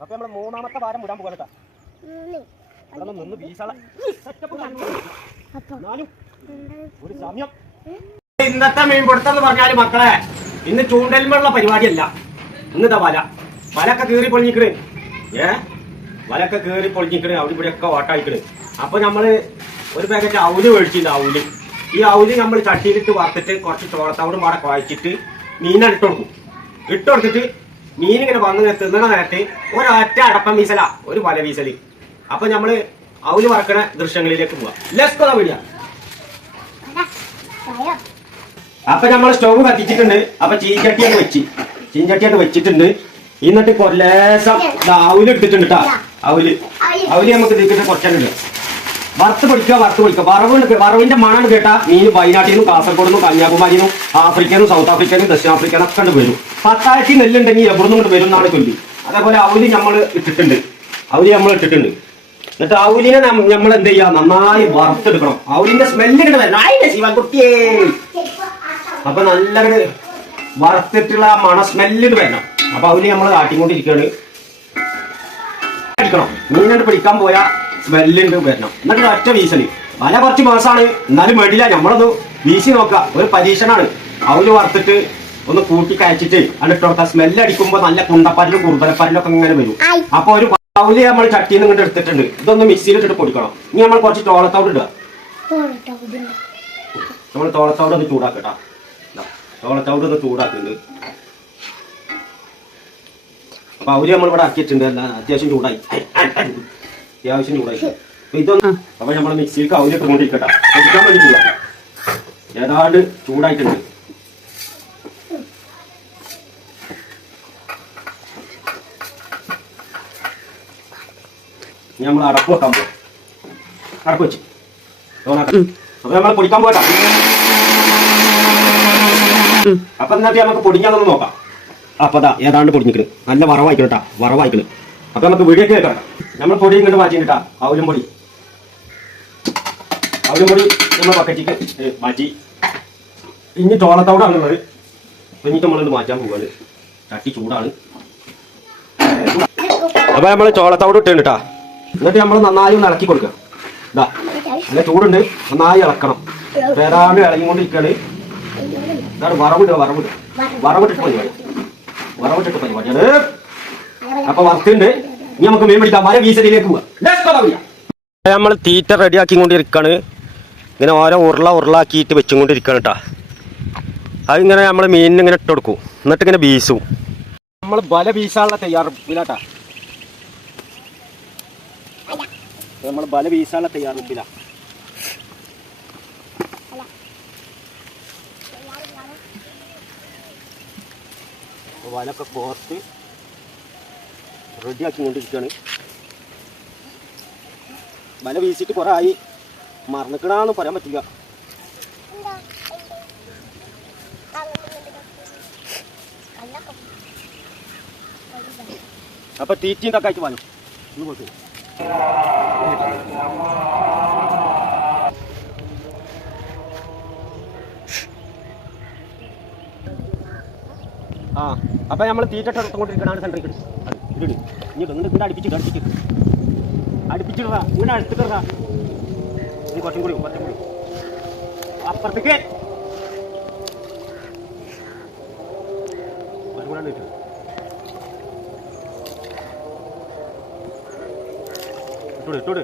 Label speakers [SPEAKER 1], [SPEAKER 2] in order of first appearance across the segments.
[SPEAKER 1] അപ്പൊ നമ്മൾ മൂന്നാമത്തെ വാരം വിടാൻ ഇവിടെ നിന്ന് വീശാള നാലും. ഒരു സമയം. ഇന്നത്തെ മീൻപിടുത്തം എന്ന് പറഞ്ഞാൽ മക്കളെ ഇന്ന് ചൂണ്ടലുമ്പോഴുള്ള പരിപാടിയല്ല. ഇന്നത്തെ വല. വലക്കെ കീറി പൊളിഞ്ഞിക്കണ്. ഏ? വലക്കെ കീറി പൊളിഞ്ഞിക്കണ്. അവിടെ ഇവിടെ ഒക്കെ ഓട്ടായിക്കണ് അപ്പൊ നമ്മൾ ഒരു പാക്കറ്റ് ഔൽ മേടിച്ചിട്ടുണ്ട് ഔൽ ഈ ഔൽ നമ്മൾ ചട്ടിയിലിട്ട് വറുത്തിട്ട് കുറച്ച് ചോളത്തവിടും പാടെ കുഴച്ചിട്ട് മീനാണ് ഇട്ട് കൊടുക്കും. ഇട്ട് കൊടുത്തിട്ട് മീൻ ഇങ്ങനെ വന്ന് തിന്നണ നേരത്തെ ഒരൊറ്റ അടപ്പം വീസല ഒരു വല വീസൽ അപ്പൊ നമ്മൾ അവൽ വറക്കണ ദൃശ്യങ്ങളിലേക്ക് പോവാം. ലെസ്കോ അപ്പൊ നമ്മൾ സ്റ്റോവ് കത്തിച്ചിട്ടുണ്ട്. അപ്പൊ ചീഞ്ചട്ടിയൊക്കെ വെച്ച് ചീഞ്ചട്ടിയൊക്കെ വെച്ചിട്ടുണ്ട്. എന്നിട്ട് കൊല്ലേസം അവൽ എടുത്തിട്ടുണ്ട് കേട്ടാ അവൽ. അവൽ നമുക്ക് കുറച്ചുണ്ട് വറുത്ത് പൊടിക്കുക വറുത്ത് പൊടിക്കുക. വറവ് വറവിന്റെ മണാണ് കേട്ടാ. മീൻ വയനാട്ടിൽ നിന്നും കാസർഗോഡ് നിന്നും കന്യാകുമാരി നിന്നും ആഫ്രിക്കയിൽ നിന്നും സൗത്ത് ദക്ഷിണാഫ്രിക്കയിൽ നിന്നൊക്കെ ഉണ്ട് വരും. പത്താഴ്ച നെല്ലുണ്ടെങ്കിൽ എവിടെ നിന്നും വരും എന്നാണ് കൊല്ലി അതേപോലെ അവലി നമ്മൾ ഇട്ടിട്ടുണ്ട്. അവലി നമ്മൾ ഇട്ടിട്ടുണ്ട്. എന്നിട്ട് അവലിനെ നമ്മൾ എന്ത് ചെയ്യാ? നന്നായി വറുത്തെടുക്കണം. അവലിന്റെ സ്മെല്ല് ഇങ്ങനെ വരണം. ആയിന്റെ ശിവൻകുട്ടിയേ അപ്പൊ നല്ല വറുത്തിട്ടുള്ള ആ മണ സ്മെല്ലിന് വരണം. അപ്പൊ അവലി നമ്മൾ കാട്ടിക്കൊണ്ടിരിക്കുകയാണ് മീനോട് പിടിക്കാൻ പോയാ സ്മെല്ലുണ്ട് വരണം. എന്നിട്ട് ഒറ്റ വീസൽ വല കുറച്ച് മാസമാണ് എന്നാലും വേണ്ടില്ല. നമ്മളൊന്ന് വീശി നോക്കുക. ഒരു പരീക്ഷണാണ്. അവൽ വറുത്തിട്ട് ഒന്ന് കൂട്ടി കഴിച്ചിട്ട് അതിട്ട് കൊടുത്താൽ സ്മെല്ല് അടിക്കുമ്പോ നല്ല കുണ്ടപ്പരലും കുറുതലപ്പരലും ഒക്കെ ഇങ്ങനെ വരും. അപ്പൊ ഒരു അവൽ നമ്മൾ ചട്ടിയിൽ നിന്ന് എടുത്തിട്ടുണ്ട്. ഇതൊന്ന് മിക്സിയിൽ ഇട്ടിട്ട് പൊടിക്കണം. ഇനി നമ്മൾ കുറച്ച് തോളത്തോട് ഇടുക. നമ്മൾ തോളത്തോട് ഒന്ന് ചൂടാക്കട്ടാ. തോളത്തോട് ഒന്ന് ചൂടാക്കുന്നുണ്ട്. അപ്പൊ അവർ നമ്മൾ ഇവിടെ ആക്കിയിട്ടുണ്ട്. അത്യാവശ്യം ചൂടായി. അത്യാവശ്യം ചൂടായിട്ട് അപ്പൊ ഇതൊന്ന് അപ്പൊ നമ്മൾ മിക്സിയിലേക്ക് അവർ കൊണ്ടിരിക്കട്ടെ. എടുക്കാൻ വേണ്ടി ചൂടാക്കാം ഏതാണ്ട് ചൂടായിട്ടുണ്ട്. ഇനി നമ്മൾ അടപ്പ് വെക്കാൻ പോകും അടപ്പ് വെച്ച്. അപ്പൊ നമ്മൾ പൊടിക്കാൻ പോകട്ടെ അപ്പൊ എന്നിട്ട് നമുക്ക് പൊടിക്കാന്നൊന്ന് നോക്കാം. അപ്പൊ അതാ ഏതാണ്ട് പൊടിഞ്ഞിക്കണ്. നല്ല വറവായിക്കണം കേട്ടാ വറവായിക്കണ്. അപ്പൊ നമുക്ക് വീഡിയോ കേൾക്കാം. നമ്മൾ പൊടി ഇങ്ങോട്ട് കിട്ടാം അവലും പൊടി അവലും പൊടി നമ്മൾ പക്കറ്റിക്ക് മാറ്റി. ഇനി ചോളത്തോടാണുള്ളത് ഇനി നമ്മളിത് മാറ്റാൻ പോവാണ്? ചട്ടി ചൂടാണ്. അപ്പൊ നമ്മൾ ചോളത്തോട് ഇട്ടുണ്ട് കേട്ടാ എന്നിട്ട് നമ്മൾ നന്നായി ഒന്ന് ഇളക്കി കൊടുക്കുക ഇതാ നല്ല ചൂടുണ്ട്. നന്നായി ഇളക്കണം. വേറാണ്ട് ഇളകിക്കൊണ്ടിരിക്കുകയാണ് ഇതാണ് വറവിടുക വറവിടുക. വറവിട്ടിട്ട് പരിപാടി. വറവിട്ടിട്ട് പരിപാടിയാണ് അപ്പൊ വറുത്തുണ്ട് ഇനി നമുക്ക് മീൻ പിടിക്കാം മര വീസലിലേക്ക് പോവാം. നമ്മൾ തീറ്റ റെഡിയാക്കി കൊണ്ടിരിക്കാണ് ഇങ്ങനെ ഓരോ ഉരുള ഉരുളാക്കിയിട്ട് വെച്ചുകൊണ്ടിരിക്കുകയാണ് കേട്ടാ അതിങ്ങനെ നമ്മൾ മീനിന് ഇങ്ങനെ ഇട്ട് കൊടുക്കും. എന്നിട്ട് ഇങ്ങനെ വീസും നമ്മൾ ബല വീശാനുള്ള തയ്യാറെടുപ്പിലാട്ടാ നമ്മൾ ബല വീശാനുള്ള തയ്യാറെടുപ്പിലാ. വലൊക്കെ കോർത്ത് റെഡിയാക്കി കൊണ്ടിരിക്കുകയാണ് വല വീശിട്ട് കുറെ ആയി. മറന്നിക്കണാന്ന് പറയാൻ പറ്റില്ല. അപ്പൊ തീറ്റയും ഇതൊക്കെ ആയിട്ട് വലം ഒന്ന് പോയി ആ അപ്പൊ നമ്മൾ തീറ്റ എടുത്തുകൊണ്ടിരിക്കണാണ് സെൻട്രിക്ക് ഇട്. ഇങ്ങോട്ട് ഇങ്ങോട്ട് ഇങ്ങോട്ട് അടുപ്പിച്ചിട്ട് അടുപ്പിച്ചിട്ട് അടുപ്പിച്ചിടാ ഇങ്ങനെ അടുത്തിട്ടാ ഇനി കുറച്ചും കൂടി കുറച്ചും കൂടി. അപ്പുറത്തേക്ക്. കുറച്ചും കൂടെ ഇട്ടു. ഇട്ടോട് ഇട്ടോട്.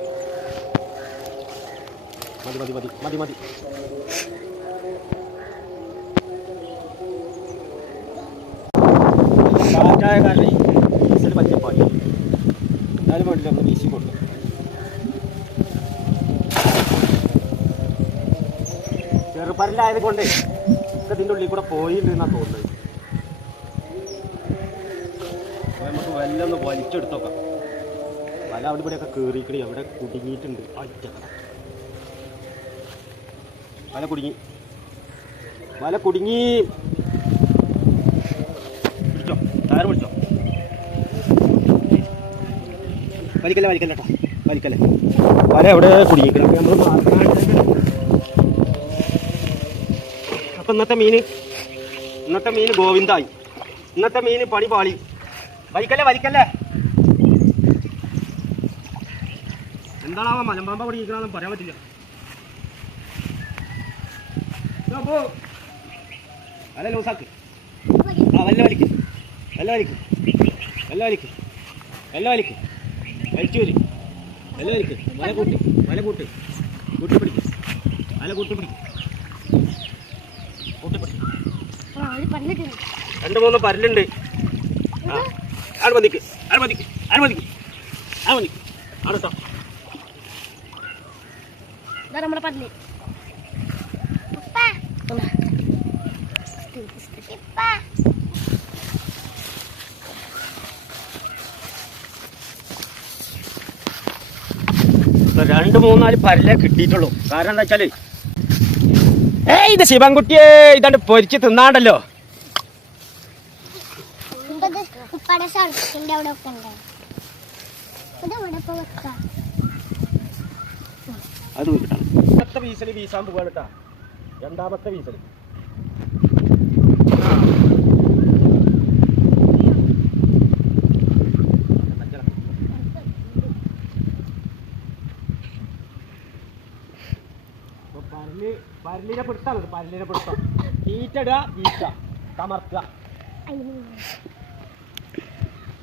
[SPEAKER 1] മതി മതി മതി മതി മതി. കാറ്റായ കാരണേ ഡീസൽ പറ്റിയ പാടി എന്നാലും വേണ്ടില്ല ഒന്ന് വീശി കൊടുക്കും ചെറുപ്പരലായത് കൊണ്ട് ഇതിന്റെ ഉള്ളിൽ കൂടെ പോയിട്ടുണ്ടെന്നാണ് തോന്നുന്നത്. നമുക്ക് വല്ലൊന്ന് വലിച്ചെടുത്തോക്കാം. വല അവിടെ ഇവിടെയൊക്കെ കയറിക്കണി അവിടെ കുടുങ്ങിയിട്ടുണ്ട്. അറ്റ വല കുടുങ്ങി. വല കുടുങ്ങി. പിടിച്ചോ. താരം പിടിച്ചോ. വലിക്കല്ലേ വലിക്കല്ലേട്ടാ വലിക്കല്ലേ. വല എവിടെ കുടുങ്ങിക്കണം നമ്മൾ അപ്പൊ ഇന്നത്തെ മീന് ഇന്നത്തെ മീന് ഗോവിന്ദായി. ഇന്നത്തെ മീന് പണി പാളി വലിക്കല്ലേ വലിക്കല്ലേ എന്താണാവാ മലമ്പാമ്പ കൂടി ഇരിക്കണമെന്ന് പറയാൻ പറ്റില്ല. അല്ല ലൂസാക്ക്. ആ വല്ല വലിക്ക്. വല്ല വലിക്ക്. വല്ല വലിക്ക്. വല്ല വലിക്ക്. വലിച്ചു വരി. വല്ല വലിക്ക്. വല കൂട്ട്. വല കൂട്ട്. കൂട്ടി പിടിക്ക് വല കൂട്ടി പിടിക്ക് കൂട്ടി പിടിക്ക്
[SPEAKER 2] ആ ഒരു പല്ലിട്ട്
[SPEAKER 1] രണ്ട് മൂന്ന് പല്ലുണ്ട്. ആ. ആട് മതിക്ക് ആട് മതിക്ക് ആട് മതിക്ക് ആട് മതിക്ക് ആട് കേട്ടോ
[SPEAKER 2] ഇതാ നമ്മുടെ പല്ല്.
[SPEAKER 1] രണ്ട് മൂന്നാൽ പല്ലേ കിട്ടിയിട്ടുള്ളൂ. കാരണം എന്താ വെച്ചാൽ ഏയ് ഇത് ശിവൻകുട്ടിയെ ഇതാണ്ട് പൊരിച്ച് തിന്നാണ്ടല്ലോ. അത് വീസാൻ പോവാണ് കേട്ടാ. രണ്ടാമത്തെ വീസൽ പരൽ പരലിനെ പിടുത്താണ് പരലിനെ പിടുത്തം തീറ്റടുക വീശ കമർത്തുക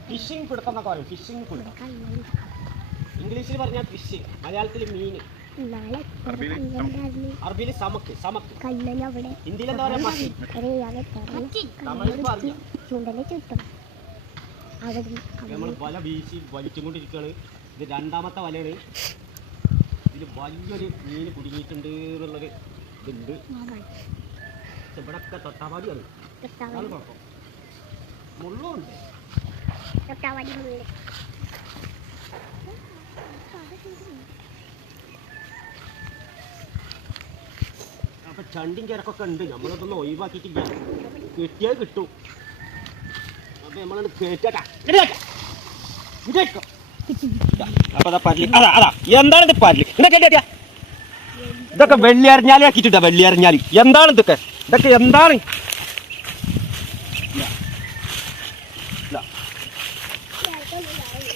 [SPEAKER 1] ഫിഷിംഗ് പിടുത്തം എന്നൊക്കെ പറയും ഫിഷിംഗ് പിടുത്തം ഇംഗ്ലീഷിൽ പറഞ്ഞാൽ ഫിഷിംഗ് മലയാളത്തിൽ മീൻ.
[SPEAKER 2] അറബിയിൽ
[SPEAKER 1] അറബിയിൽ സമക്ക് സമക്ക്. ഹിന്ദിയിൽ എന്താ പറയാ തമിഴിൽ പറഞ്ഞു. നമ്മൾ വല വീശി വലിച്ചുകൊണ്ടിരിക്കുകയാണ് ഇത് രണ്ടാമത്തെ വലയാണ്. വലിയൊരു മീൻ കുടുങ്ങിയിട്ടുണ്ട് എന്നുള്ളൊരു ഇതുണ്ട്. ഇവിടൊക്കെ തൊട്ടാവാടിയാണ് അത് കുഴപ്പം. മുള്ളുണ്ട്. അപ്പൊ ചണ്ടിൻ ചിരക്കൊക്കെ ഉണ്ട്. നമ്മളതൊന്നും ഒഴിവാക്കിയിട്ടില്ല കിട്ടിയാൽ കിട്ടും. അപ്പൊ നമ്മളത് കേറ്റാട്ടാ അപ്പൊ അതാ പല്ല്. അതാ അതാ. എന്താണ് ഇത് പല്ല്? ഇതൊക്കെ വെള്ളി അറിഞ്ഞാലി ആക്കിയിട്ടാ വെള്ളി അറിഞ്ഞാലി എന്താണ് ഇതൊക്കെ? ഇതൊക്കെ എന്താണ്? ഇതാ.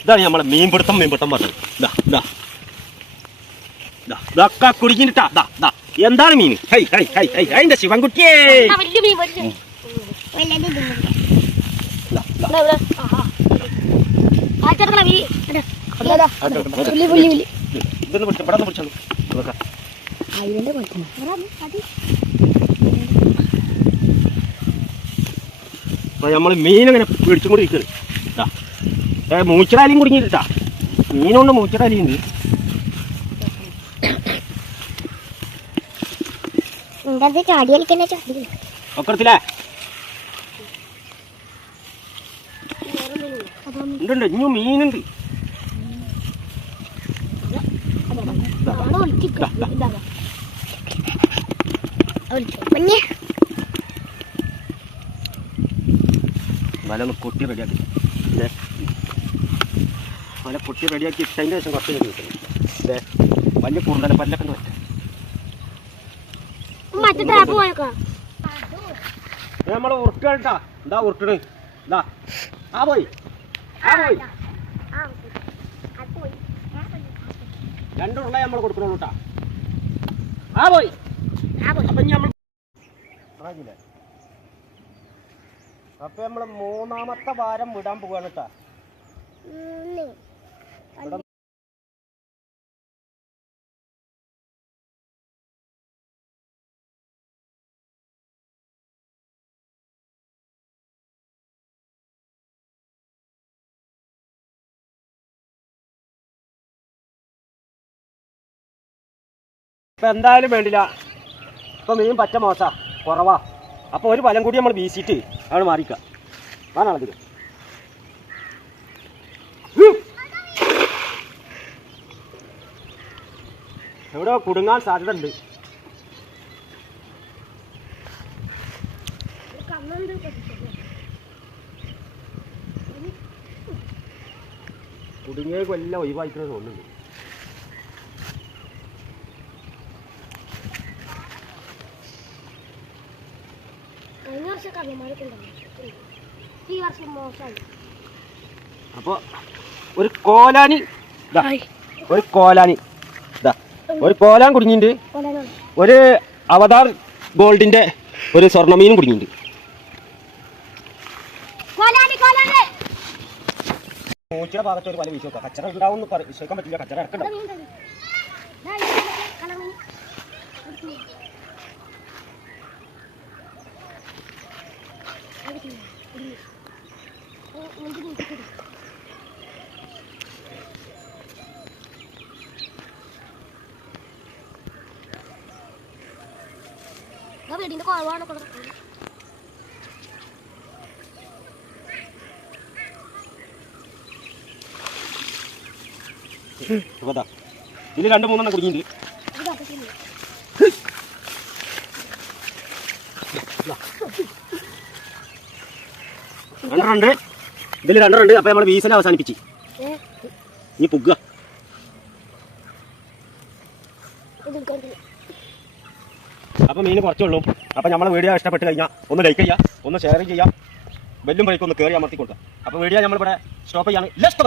[SPEAKER 1] ഇതാണ് നമ്മളെ മീൻപിടുത്തം മീൻപിടുത്തം പറഞ്ഞത് ഇതാ ഇതാ. ഇതൊക്കെ കുടുങ്ങിട്ടാ ദാ ദാ എന്താണ് മീൻ? ഹൈ ഹൈ ഹൈ ഹൈ അതിന്റെ ശിവൻകുട്ടിയേ.
[SPEAKER 2] വലിയ മീൻ
[SPEAKER 1] ഇതൊന്ന് പിടിച്ചു ഇവിടെ ഒന്ന് പിടിച്ചോ. നോക്കാം.
[SPEAKER 2] അതിന്റെ കൊടുക്കണം
[SPEAKER 1] അപ്പൊ നമ്മൾ മീൻ അങ്ങനെ പിടിച്ചും കൂടി ഇരിക്കുന്നത് മൂച്ചിടാലിയും കുടുങ്ങിയിട്ടാ
[SPEAKER 2] കളിക്കന്നെ ചാടി.
[SPEAKER 1] ഒക്കത്തില്ലേ ഉണ്ട് ഉണ്ട് ഇനിയും മീനുണ്ട്.
[SPEAKER 2] മഞ്ഞേ
[SPEAKER 1] വല ഒന്ന് പൊട്ടി റെഡിയാക്കി വല പൊട്ടി റെഡിയാക്കി ഇട്ടതിന്റെ ശേഷം കുറച്ച് കിട്ടും ഇതേ വലിയ കൂടുതൽ പല്ലൊക്കെ
[SPEAKER 2] പോയേക്കാം
[SPEAKER 1] നമ്മൾ ഉരുട്ടാ എന്താ ഉരുട്ടണ് ഇതാ ആ പോയി ആ പോയി രണ്ടുള്ള നമ്മൾ കൊടുക്കണുള്ളൂ കേട്ടാ ആ പോയി. അപ്പൊ നമ്മൾ അപ്പൊ നമ്മൾ മൂന്നാമത്തെ വാരം വിടാൻ പോവാണ് കേട്ടാ ഇപ്പൊ എന്തായാലും വേണ്ടില്ല. ഇപ്പൊ മീൻ പറ്റ മോശ കുറവാ. അപ്പോൾ ഒരു വലം കൂടി നമ്മൾ വീശിയിട്ട് ആണ് മാറിക്ക. ആണത് എവിടെ കുടുങ്ങാൻ സാധ്യത ഉണ്ട് കുടുങ്ങിയ കൊല്ലം ഒഴിവായിക്കണ തോന്നുന്നുണ്ട്.
[SPEAKER 2] കഴിഞ്ഞ വർഷം കവിമാരൊക്കെ ഈ വർഷം മോശമായി
[SPEAKER 1] അപ്പോൾ ഒരു കോലാനി ഒരു കോലാനി ഇതാ ഒരു കോലാൻ കുടുങ്ങിയിട്ടുണ്ട്
[SPEAKER 2] കൊല്ലണം
[SPEAKER 1] ഒരു അവതാർ ഗോൾഡിന്റെ ഒരു സ്വർണമീനും
[SPEAKER 2] കൊലാനി
[SPEAKER 1] മൂച്ചിയുടെ ഭാഗത്ത് ഒരു പല വീശോ കച്ചറ ഉണ്ടാവും വിശ്വസിക്കാൻ പറ്റില്ല. കച്ചറ ഇറക്കണ്ട?
[SPEAKER 2] വീടിന്റെ കുറവാണ് കൊടുക്കുന്നത്
[SPEAKER 1] ഇതിൽ രണ്ട് മൂന്നെണ്ണം കുടുങ്ങിയിട്ടുണ്ട്
[SPEAKER 2] രണ്ട്
[SPEAKER 1] രണ്ടെണ്ണുണ്ട് ഇതിൽ രണ്ടെണ്ണുണ്ട് അപ്പോൾ നമ്മൾ വീസനെ അവസാനിപ്പിച്ച്. ഇനി പുക
[SPEAKER 2] ഇത് എടുക്കാൻ
[SPEAKER 1] അപ്പോൾ മീൻ കുറച്ചേ ഉള്ളൂ. അപ്പോൾ നമ്മളെ വീഡിയോ ഇഷ്ടപ്പെട്ട് കഴിഞ്ഞാൽ ഒന്ന് ലൈക്ക് ചെയ്യുക ഒന്ന് ഷെയർ ചെയ്യുക ബെല്ലും ബ്രേക്കും ഒന്ന് കയറി അമർത്തി കൊടുക്കുക അപ്പോൾ വീഡിയോ നമ്മളിവിടെ സ്റ്റോപ്പ് ചെയ്യാണ്. ലെസ്റ്റ്